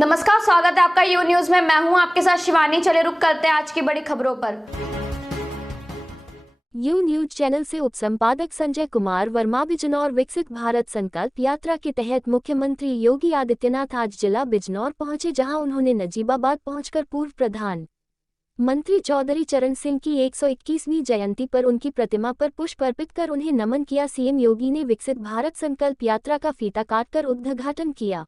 नमस्कार, स्वागत है आपका यू न्यूज में। मैं हूं आपके साथ शिवानी। चले रुक करते हैं आज की बड़ी खबरों पर। यू न्यूज चैनल से उपसंपादक संजय कुमार वर्मा। बिजनौर विकसित भारत संकल्प यात्रा के तहत मुख्यमंत्री योगी आदित्यनाथ आज जिला बिजनौर पहुंचे, जहां उन्होंने नजीबाबाद पहुंचकर पूर्व प्रधान मंत्री चौधरी चरण सिंह की 121वीं जयंती पर उनकी प्रतिमा पर पुष्प अर्पित कर उन्हें नमन किया। सीएम योगी ने विकसित भारत संकल्प यात्रा का फीता काटकर उद्घाटन किया।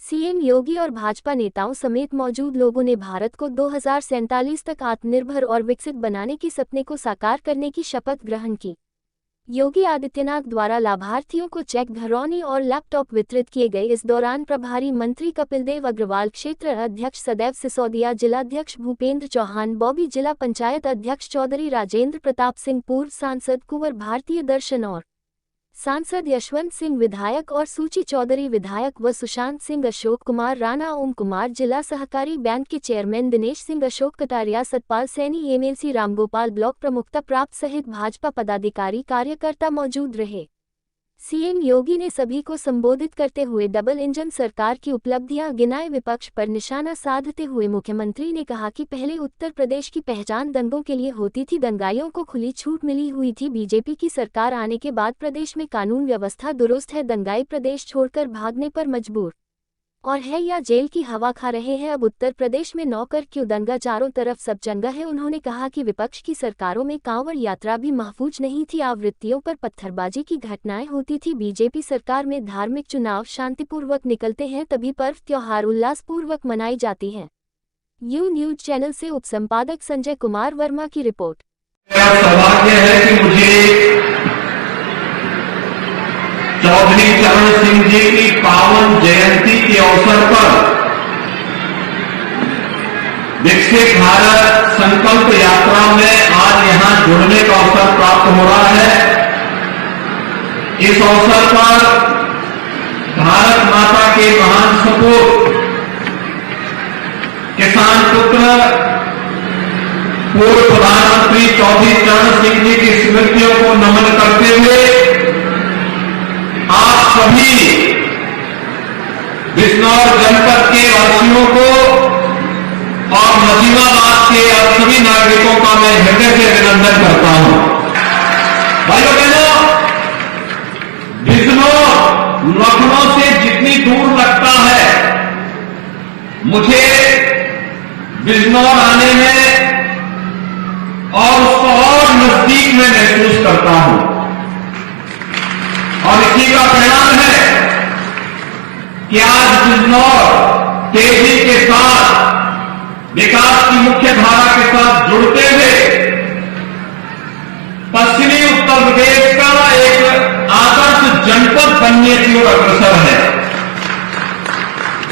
सीएम योगी और भाजपा नेताओं समेत मौजूद लोगों ने भारत को 2047 तक आत्मनिर्भर और विकसित बनाने के सपने को साकार करने की शपथ ग्रहण की। योगी आदित्यनाथ द्वारा लाभार्थियों को चेक, घरौनी और लैपटॉप वितरित किए गए। इस दौरान प्रभारी मंत्री कपिलदेव अग्रवाल, क्षेत्र अध्यक्ष सदैव सिसोदिया, जिलाध्यक्ष भूपेंद्र चौहान, बॉबी, जिला पंचायत अध्यक्ष चौधरी राजेंद्र प्रताप सिंह, पूर्व सांसद कुंवर भारतीय दर्शन और सांसद यशवंत सिंह, विधायक और सूची चौधरी, विधायक व सुशांत सिंह, अशोक कुमार राणा, ओम कुमार, जिला सहकारी बैंक के chairman Dinesh Singh, Ashok Kataria, Satpal Saini, MLC Ramgopal, block प्रमुखता प्राप्त सहित भाजपा पदाधिकारी कार्यकर्ता मौजूद रहे। सीएम योगी ने सभी को संबोधित करते हुए डबल इंजन सरकार की उपलब्धियां गिनाए। विपक्ष पर निशाना साधते हुए मुख्यमंत्री ने कहा कि पहले उत्तर प्रदेश की पहचान दंगों के लिए होती थी, दंगाइयों को खुली छूट मिली हुई थी। बीजेपी की सरकार आने के बाद प्रदेश में कानून व्यवस्था दुरुस्त है। दंगाई प्रदेश छोड़कर भागने पर मजबूर और है या जेल की हवा खा रहे हैं। अब उत्तर प्रदेश में नौकर क्यों, दंगा चारों तरफ सब जंगा है। उन्होंने कहा कि विपक्ष की सरकारों में कांवड़ यात्रा भी महफूज नहीं थी, आवृत्तियों पर पत्थरबाजी की घटनाएं होती थी। बीजेपी सरकार में धार्मिक चुनाव शांतिपूर्वक निकलते हैं, तभी पर्व त्योहार उल्लासपूर्वक मनाई जाती हैं। यू न्यूज चैनल से उपसंपादक संजय कुमार वर्मा की रिपोर्ट। सौभाग्य है कि मुझे चौधरी चरण सिंह जी की पावन जयंती के अवसर पर विकसित भारत संकल्प यात्रा में आज यहां जुड़ने का अवसर प्राप्त हो रहा है। इस अवसर पर भारत माता के महान सपूत किसान पुत्र पूर्व प्रधानमंत्री चौधरी चरण सिंह जी की स्मृतियों को नमन करते हुए आप सभी बिजनौर जनपद के वासियों को और नजीबाबाद के आप सभी नागरिकों का मैं हृदय से अभिनंदन करता हूं। भाइयों बहनों, बिजनौर लखनऊ से जितनी दूर लगता है, मुझे बिजनौर आने में और उसको और नजदीक में महसूस करता हूं और इसी का परिणाम है कि आज बिजनौर तेजी के साथ विकास की मुख्य धारा के साथ जुड़ते हुए पश्चिमी उत्तर प्रदेश का एक आदर्श जनपद बनने की ओर अग्रसर है।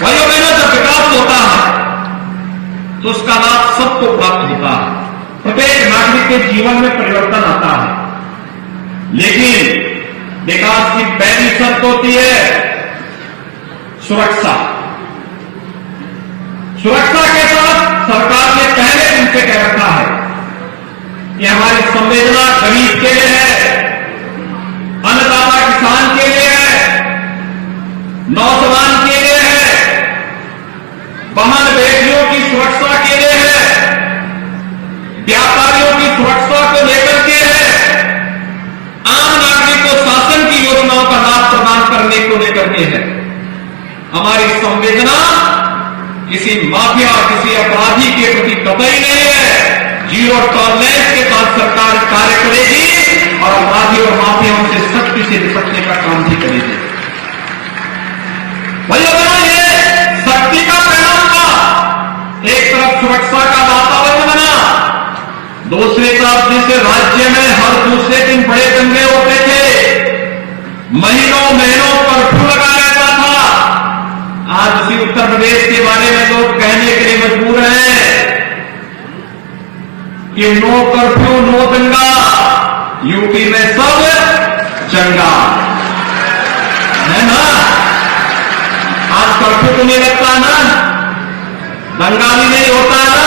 भाइयों बहनों, जब विकास होता है तो उसका लाभ सबको प्राप्त होता है, प्रत्येक नागरिक के जीवन में परिवर्तन आता है। लेकिन विकास की पहली शर्त होती है सुरक्षा। सुरक्षा के साथ सरकार ने पहले दिन से कह रखा है कि हमारी संवेदना गरीब के लिए है, अन्नदाता किसान के लिए है, नौजवान के लिए है, बहन बेटियों की सुरक्षा के लिए है, व्यापारियों की सुरक्षा को लेकर के है, आम नागरिक को शासन की योजनाओं का लाभ प्रदान करने को लेकर के है। हमारी संवेदना किसी माफिया, किसी अपराधी के प्रति कतई नहीं है। जीरो टॉलरेंस के साथ सरकार कार्य करेगी और अपराधी और माफियाओं से सख्ती से निपटने का काम भी करेगी। भैया बहनों, ये शक्ति का परिणाम था। एक तरफ सुरक्षा का वातावरण बना, दूसरी तरफ जिस राज्य में हर दूसरे दिन बड़े दंगे होते थे, महीनों महीनों कर्फ्यू लगा रहता था, आज उसी उत्तर प्रदेश के बारे में लोग कहने के लिए मजबूर हैं कि नो कर्फ्यू नो दंगा, यूपी में सब चंगा है ना। आज कर्फ्यू तो नहीं लगता ना, दंगा भी नहीं होता ना,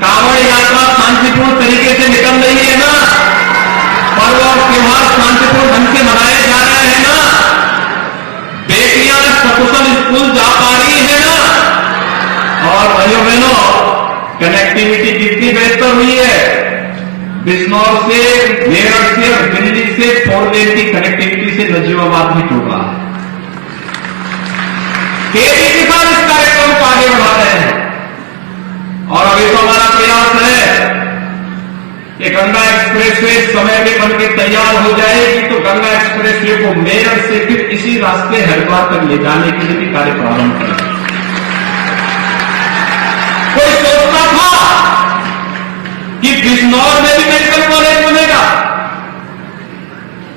कांवड़ यात्रा शांतिपूर्ण तरीके से निकल रही है ना, पर्व और त्योहार शांतिपूर्ण ढंग से मनाए जा रहे हैं ना, बेटियां सकुशल स्कूल जा पा रही है ना, कनेक्टिविटी कितनी बेहतर हुई है। बिजनौर से, मेरठ से और दिल्ली से 4 लेन की कनेक्टिविटी से नजीबाबाद भी जुड़ रहा है। तेजी के साथ इस कार्यक्रम को आगे बढ़ा रहे हैं और अभी तो हमारा प्रयास है कि गंगा एक्सप्रेसवे समय में बनकर तैयार हो जाएगी तो गंगा एक्सप्रेसवे को मेरठ से फिर इसी रास्ते हरिद्वार तक ले जाने के लिए भी कार्य प्रारंभ करें। कोई सोचता था कि बिजनौर में भी मेडिकल कॉलेज बनेगा।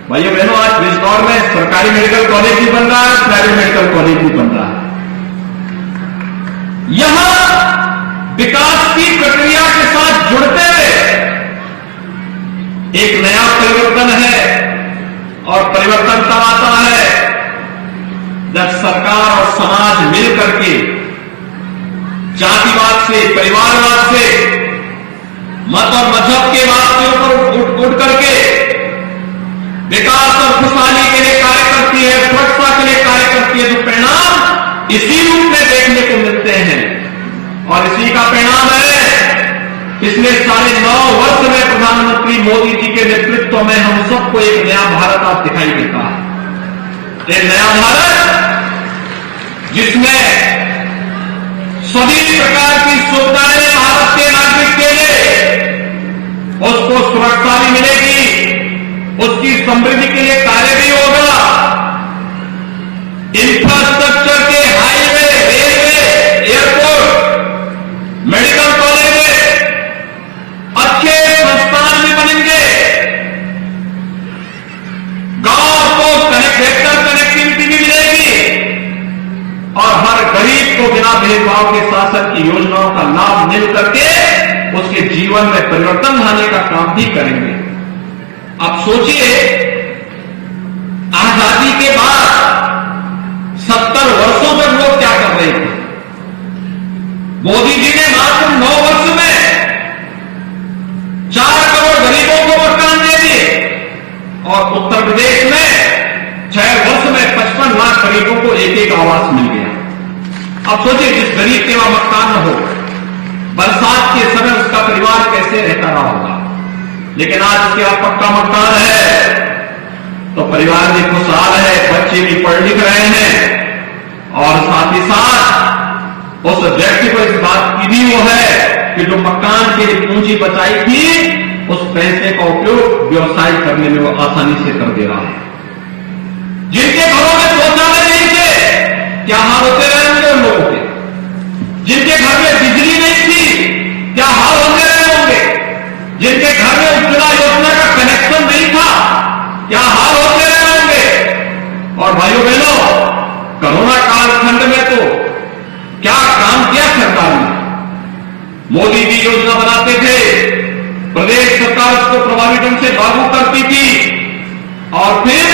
भाइयों बहनों, आज बिजनौर में सरकारी मेडिकल कॉलेज भी बन रहा है, प्राइवेट मेडिकल कॉलेज भी बन रहा है। यहां विकास की प्रक्रिया के साथ जुड़ते हुए एक नया परिवर्तन है और परिवर्तन तब आता है जब सरकार और समाज मिलकर के जातिवाद से, परिवारवाद से, मत और मजहब के वाद के ऊपर उठ करके विकास और खुशहाली के लिए कार्य करती है, सुरक्षा के लिए कार्य करती है। जो परिणाम इसी रूप में देखने को मिलते हैं और इसी का परिणाम है पिछले 9.5 वर्ष में प्रधानमंत्री मोदी जी के नेतृत्व में हम सबको एक नया भारत आज दिखाई देता है। एक नया भारत जिसमें सभी प्रकार की सुविधाएं भारत के नागरिक के लिए उसको सुरक्षा भी मिलेगी, उसकी समृद्धि के लिए कार्य भी होगा। इंफ्रास्ट्रक्चर के highway, railway, airport, medical college, अच्छे संस्थान भी बनेंगे। गांव को बेहतर कनेक्टिविटी भी मिलेगी और हर गरीब को बिना भेदभाव के शासन की योजनाओं का लाभ मिल करके उसके जीवन में परिवर्तन लाने का काम भी करेंगे। अब सोचिए, आजादी के बाद 70 वर्षों तक लोग क्या कर रहे थे। मोदी जी ने मात्र 9 वर्ष में 4 करोड़ गरीबों को मकान दे दिए और उत्तर प्रदेश में 6 वर्ष में 55 लाख गरीबों को एक आवास मिल गया। अब सोचिए, जिस गरीब के वहां मकान न हो, बरसात के समय उसका परिवार कैसे रहता रहा होगा। लेकिन आज उसके बाद पक्का मकान है तो परिवार भी खुशहाल है, बच्चे भी पढ़ लिख रहे हैं और साथ ही साथ उस व्यक्ति को इस बात की भी वो है कि जो मकान के लिए पूंजी बचाई थी उस पैसे का उपयोग व्यवसाय करने में वो आसानी से कर दे रहा है। जिनके घरों में शौचालय नहीं थे, क्या हाल होते रहे होंगे उन लोगों के। जिनके घर में बिजली नहीं थी, क्या हाल होते रहे होंगे। जिनके घर में उज्ज्वला योजना का कनेक्शन नहीं था, क्या हाल होते रहे होंगे। और भाइयों बहनों, कोरोना कालखंड में तो क्या काम किया सरकार ने। मोदी जी योजना बनाते थे, प्रदेश सरकार उसको प्रभावी ढंग से लागू करती थी और फिर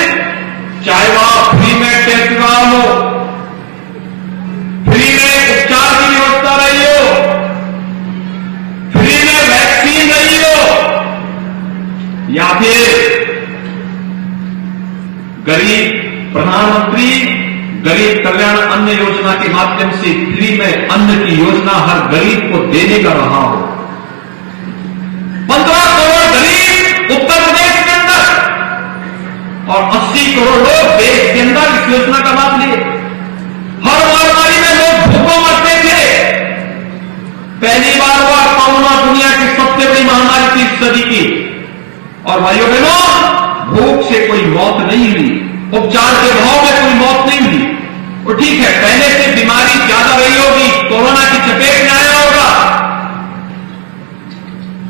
चाहे वह फ्री में टेस्ट हो, फ्री में उपचार की व्यवस्था रही हो, फ्री में वैक्सीन रही हो, या फिर गरीब प्रधानमंत्री गरीब कल्याण अन्न योजना के माध्यम से फ्री में अन्न की योजना हर गरीब को देने का रहा हो। 15 करोड़ गरीब उत्तर प्रदेश के अंदर और 80 करोड़ लोग देश के अंदर इस योजना का लाभ लिए। हर महामारी में लोग भूखों मरते थे। पहली बार हुआ कोरोना दुनिया की सबसे बड़ी महामारी थी इस सदी की। और भाइयों बहनों, भूख से कोई मौत नहीं हुई, उपचार के अभाव में कोई मौत नहीं हुई। और ठीक है, पहले से बीमारी ज्यादा रही होगी, कोरोना की चपेट में आया होगा,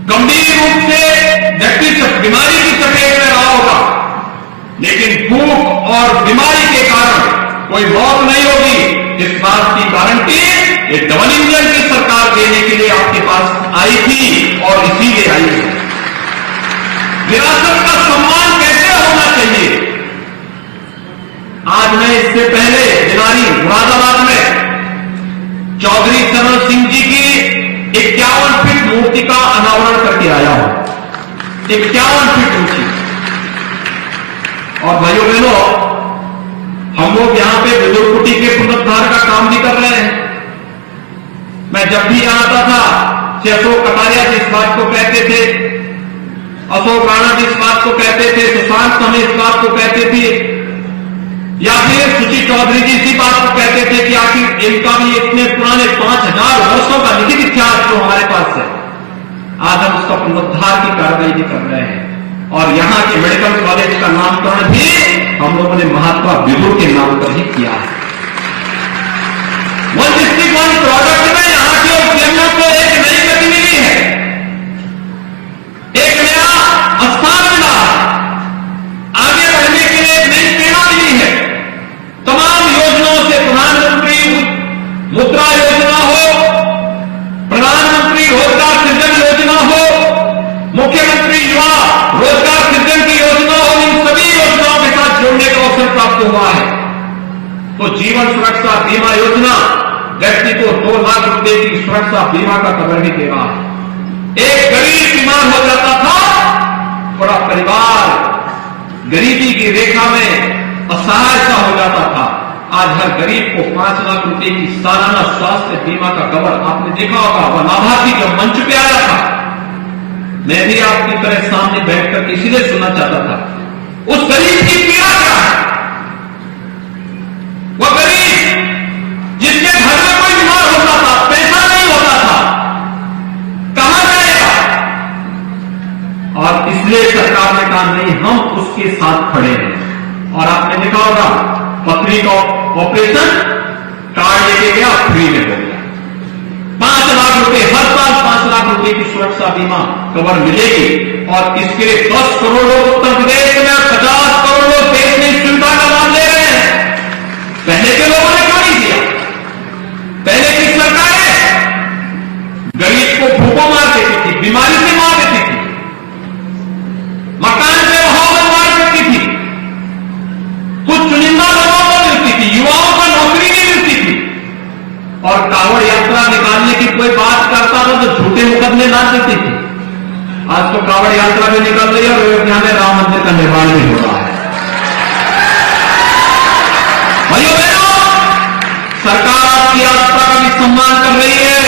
गंभीर रूप से व्यक्ति बीमारी की चपेट में रहा होगा, लेकिन भूख और बीमारी के कारण कोई मौत नहीं होगी। इस बात की गारंटी ये डबल इंजन की सरकार देने के लिए आपके पास आई थी और इसीलिए आई है। विरासत का सम्मान कैसे होना चाहिए। आज मैं इससे पहले दिनारी मुरादाबाद में चौधरी चरण सिंह जी की 51 फीट मूर्ति का अनावरण करके आया हूं। 51 फीट ऊंची। और भाइयों बहनों, हम लोग यहां पे बुजुर्ग कुटी के पुनरुद्धार का काम भी कर रहे हैं। मैं जब भी यहां आता था श्री अशोक कटारिया जी इस बात को कहते थे, अशोक राणा जी इस बात को कहते थे, सुशांत समय इस बात को कहते थे, या फिर सुची चौधरी जी इसी बात को कहते थे कि आखिर इनका भी इतने पुराने 5000 वर्षों का लिखित इतिहास जो हमारे पास है, आज हम उसका पुनरुद्धार की कार्रवाई भी कर रहे हैं। और यहां के मेडिकल कॉलेज का नामकरण भी हम लोगों ने महात्मा विदुर के नाम पर ही किया है। वन डिस्ट्रिक्ट वन प्रोडक्ट में यहां के उद्यमियों को एक नई गति मिली है, एक नया स्थान मिला, आगे बढ़ने के लिए एक नई प्रेरणा मिली है। तमाम योजनाओं से प्रधानमंत्री मुद्रा योजना हो, प्रधानमंत्री रोजगार सृजन योजना हो, मुख्यमंत्री युवा रोजगार सृजन की योजना हो, इन सभी योजनाओं के साथ जोड़ने का अवसर प्राप्त हुआ है। तो जीवन सुरक्षा बीमा योजना व्यक्ति को 2 लाख रुपए की सुरक्षा बीमा का कवर भी दे रहा है। एक गरीब बीमार हो जाता था, पूरा परिवार गरीबी की रेखा में असहायता हो जाता था। आज हर गरीब को 5 लाख रुपए की सालाना स्वास्थ्य बीमा का कवर, आपने देखा होगा वह लाभार्थी जब मंच पे आया था, मैं भी आपकी तरह सामने बैठकर इसीलिए सुनना चाहता था। उस गरीब की पीड़ा क्या है? वह गरीब जिसके घर में कोई बीमार होता था, पैसा नहीं होता था, कहां जाएगा? और इसलिए सरकार ने कहा नहीं, हम उसके साथ खड़े हैं। और आपने देखा होगा पथरी का ऑपरेशन कार्ड लेके गया, फ्री में हो गया। 5 लाख रुपए हर साल 5 लाख रुपए की सुरक्षा बीमा कवर मिलेगी। और इसके लिए 10 करोड़ लोग उत्तर प्रदेश में, 50 करोड़ लोग देश में इस सुविधा का लाभ ले रहे हैं। पहले के लोगों ने क्यों नहीं दिया? पहले की सरकारें गरीब को भूखों मार देती थी, बीमारी से मार देती थी, मकान से हवा मार देती थी, कुछ चुनिंदा लोगों को मिलती थी, युवाओं को नौकरी नहीं मिलती थी। और कांवड़ यात्रा निकालने की कोई बात करता था तो झूठे मुकदमे ला देती थी। आज तो कांवड़ यात्रा भी निकल रही है और अयोध्या में राम मंदिर का निर्माण भी हो रहा है। भाइयों बहनों, सरकार आपकी यात्रा का भी सम्मान कर रही है,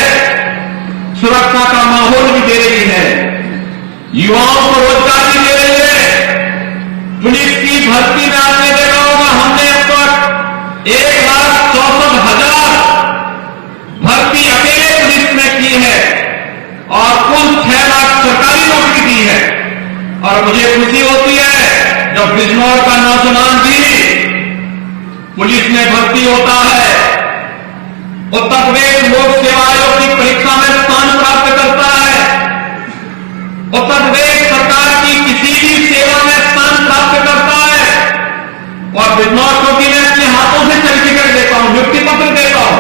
सुरक्षा का माहौल भी दे रही है, युवाओं को रोजगार भी दे रही है। पुलिस की भर्ती में आपने देखा होगा, हमने अब तक 1,64,000 भर्ती अकेले पुलिस में की है और कुल 6 लाख सरकारी नौकरी दी है। और मुझे खुशी होती है जब बिजनौर का नौजवान भी पुलिस में भर्ती होता है, उत्तर प्रदेश लोक सेवा आयोग की परीक्षा में स्थान प्राप्त करता है, उत्तर प्रदेश सरकार की किसी भी सेवा में स्थान प्राप्त करता है। और बिजनौर को भी मैं अपने हाथों से सर्टिफिकेट देता हूं, नियुक्ति पत्र देता हूं,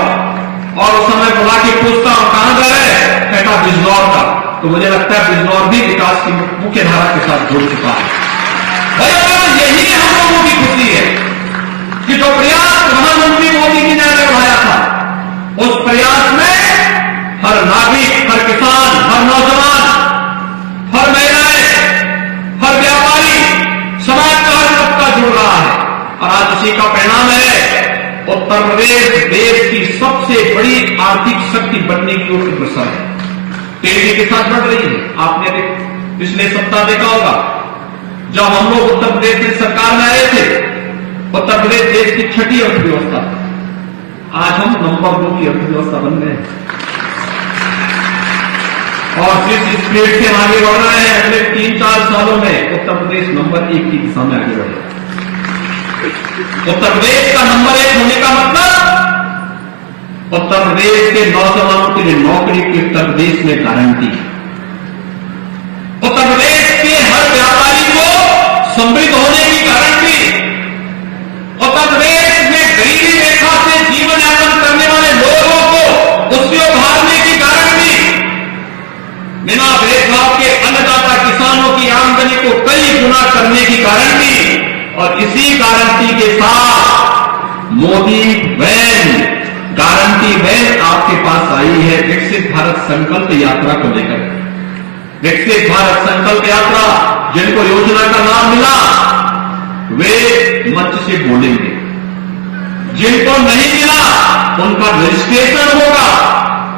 और उस समय बुला के पूछता हूं कहां गए, कहता बिजनौर का। तो मुझे लगता है बिजनौर भी विकास की मुख्य धारा के साथ जुड़ चुका है। यही हम लोगों की खुशी है कि जो प्रयास प्रधानमंत्री मोदी जी ने बढ़ाया था, उस प्रयास में हर नागरिक, हर किसान, हर नौजवान, हर महिलाएं, हर व्यापारी, समाज का हर तबका जुड़ रहा है। और आज उसी का परिणाम है उत्तर प्रदेश देश की सबसे बड़ी आर्थिक शक्ति बनने की ओर अग्रसर है, तेजी के साथ बढ़ रही है। आपने पिछले सप्ताह देखा होगा, जब हम लोग उत्तर प्रदेश में सरकार में आए थे, उत्तर प्रदेश देश की 6ठी अर्थव्यवस्था, आज हम नंबर 2 की अर्थव्यवस्था बन गए हैं। और जिस स्पीड से आगे बढ़ रहे हैं, अगले 3-4 सालों में उत्तर प्रदेश नंबर 1 की दिशा में आगे बढ़ेगा। उत्तर प्रदेश का नंबर 1 होने का मतलब उत्तर प्रदेश के नौजवानों के लिए नौकरी की उत्तर प्रदेश में गारंटी, उत्तर प्रदेश के हर व्यापारी को समृद्ध होने की गारंटी, उत्तर प्रदेश में गरीबी रेखा से जीवन यापन करने वाले लोगों को उससे उभारने की गारंटी, बिना भेदभाव के अन्नदाता किसानों की आमदनी को कई गुना करने की गारंटी। और इसी गारंटी के साथ मोदी वैन, गारंटी वैन आपके पास आई है विकसित भारत संकल्प यात्रा को लेकर। विकसित भारत संकल्प यात्रा, जिनको योजना का नाम मिला वे मंच से बोलेंगे, जिनको नहीं मिला उनका रजिस्ट्रेशन होगा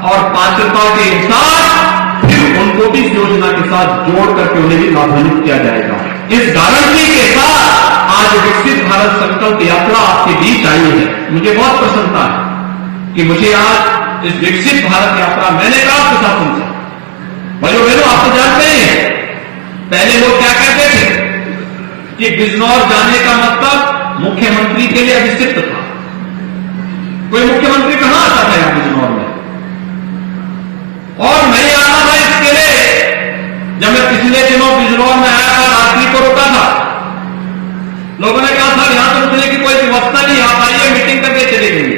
और पात्रता के अनुसार नोटिस योजना के साथ जोड़ करके उन्हें भी लाभान्वित किया जाएगा। इस गारंटी के साथ आज विकसित भारत संकल्प यात्रा आपके बीच आई है। मुझे बहुत प्रसन्नता है कि मुझे आज इस विकसित भारत यात्रा मैंने कहा आपके साथ पहुंचा। भाइयों बहनों, आप तो जानते हैं पहले लोग क्या कहते थे कि बिजनौर जाने का मतलब मुख्यमंत्री के लिए अभिषिक्त था। कोई मुख्यमंत्री कहां आता था यहां बिजनौर में, और नहीं आता था इसके लिए जब मैं पिछले दिनों बिजनौर में आया था, रात्रि को रुका था, लोगों ने कहा था यहां तो रुकने की कोई व्यवस्था नहीं, आप आइए मीटिंग करके चले गए।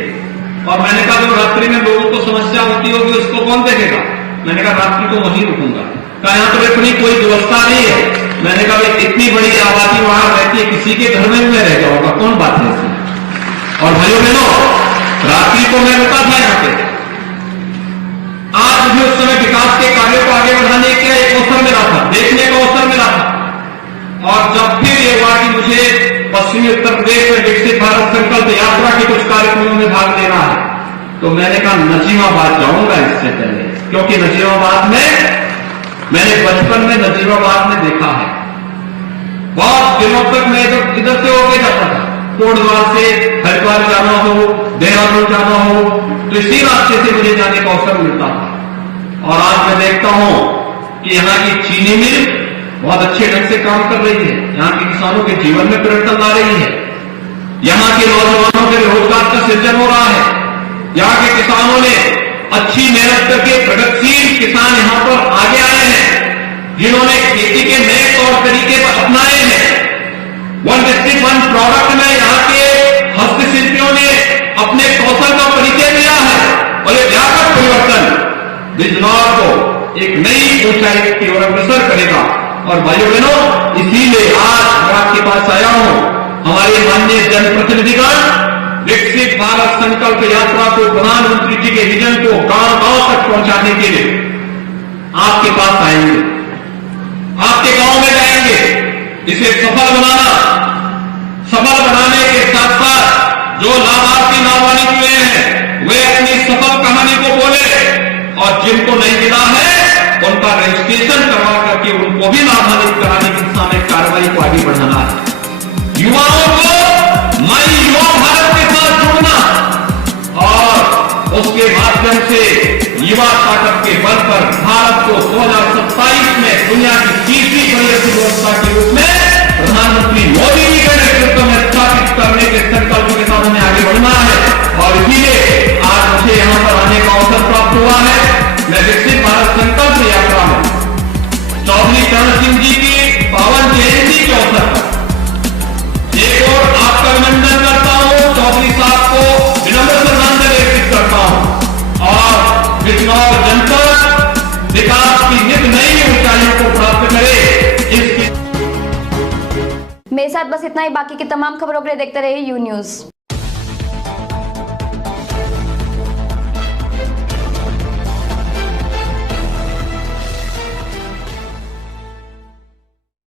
और मैंने कहा जब रात्रि में लोगों को समस्या होती होगी उसको कौन देखेगा? मैंने कहा रात्रि को वहीं रुकूंगा। कहा यहां तो रुकने की कोई व्यवस्था नहीं है। मैंने कहा भाई इतनी बड़ी आबादी वहां रहती है, किसी के घर में रह जाओगा, कौन बात है इसमें? और भाइयों बहनों, रात्रि को मैं रुका था यहां पे। आज भी उस समय विकास के कार्यों को आगे बढ़ाने का एक अवसर मिला था, देखने का अवसर मिला था। और जब फिर ये हुआ कि मुझे पश्चिमी उत्तर प्रदेश में विकसित भारत संकल्प यात्रा के कुछ कार्यक्रमों में भाग लेना है, तो मैंने कहा नजीमाबाद जाऊंगा इससे पहले, क्योंकि नजीमाबाद में मैंने बचपन में नजीमाबाद में देखा है। बहुत दिनों तक मैं इधर से होके जाता था, कोटद्वार से हरिद्वार जाना हो, देहरादून जाना हो, तो इसी रास्ते से मुझे जाने का अवसर मिलता था। और आज मैं देखता हूं कि यहाँ की चीनी मिल बहुत अच्छे ढंग से काम कर रही है, यहाँ के किसानों के जीवन में परिवर्तन ला रही है, यहाँ के नौजवानों के रोजगार का सृजन हो रहा है, यहाँ के किसानों ने अच्छी मेहनत करके प्रगतिशील किसान यहाँ पर आगे आए हैं, जिन्होंने खेती के नए तौर तरीके पर अपनाए हैं। वन डिस्ट्रिक्ट वन प्रोडक्ट में यहाँ के हस्तशिल्पियों ने अपने कौशल का परिचय दिया है, और ये व्यापक परिवर्तन बिजनौर को एक नई ऊंचाई की ओर अग्रसर करेगा। और भाइयों बहनों, इसीलिए आज मैं आपके पास आया हूं, हमारे माननीय जनप्रतिनिधिगण विकसित भारत संकल्प यात्रा को, प्रधानमंत्री जी के विजन को गांव गांव तक पहुंचाने के लिए आपके पास आएंगे, आपके गांव में जाएंगे। इसे सफल बनाने के साथ साथ जो लाभार्थी नामांकित हुए हैं वे अपनी सफल कहानी को बोले, और जिनको नहीं मिला है उनका रजिस्ट्रेशन करवा करके उनको भी लाभान्वित कराने की दिशा में कार्रवाई को आगे बढ़ाना है। युवाओं को माई युवा भारत के साथ जुड़ना, और उसके माध्यम से युवा स्टार्टअप के बल पर भारत को 2027 में दुनिया की तीसरी बड़ी अर्थव्यवस्था के रूप में प्रधानमंत्री मोदी जी के नेतृत्व में स्थापित करने के संकल्प के साथ हमें आगे बढ़ना है। और इसीलिए आज मुझे यहां पर आने का अवसर प्राप्त हुआ है। मैं विकसित भारत संकल्प यात्रा में चौधरी चरण सिंह जी की पावन जयंती के अवसर पर एक और आपका अभिनंदन करता हूं, चौधरी साहब को विनम्र श्रद्धांजलि अर्पित करता हूं, और बिजनौर जनपद विकास की नित नई ऊंचाइयों को प्राप्त करे, इसकी। मेरे साथ बस इतना ही। बाकी की तमाम खबरों के लिए देखते रहिए यू न्यूज।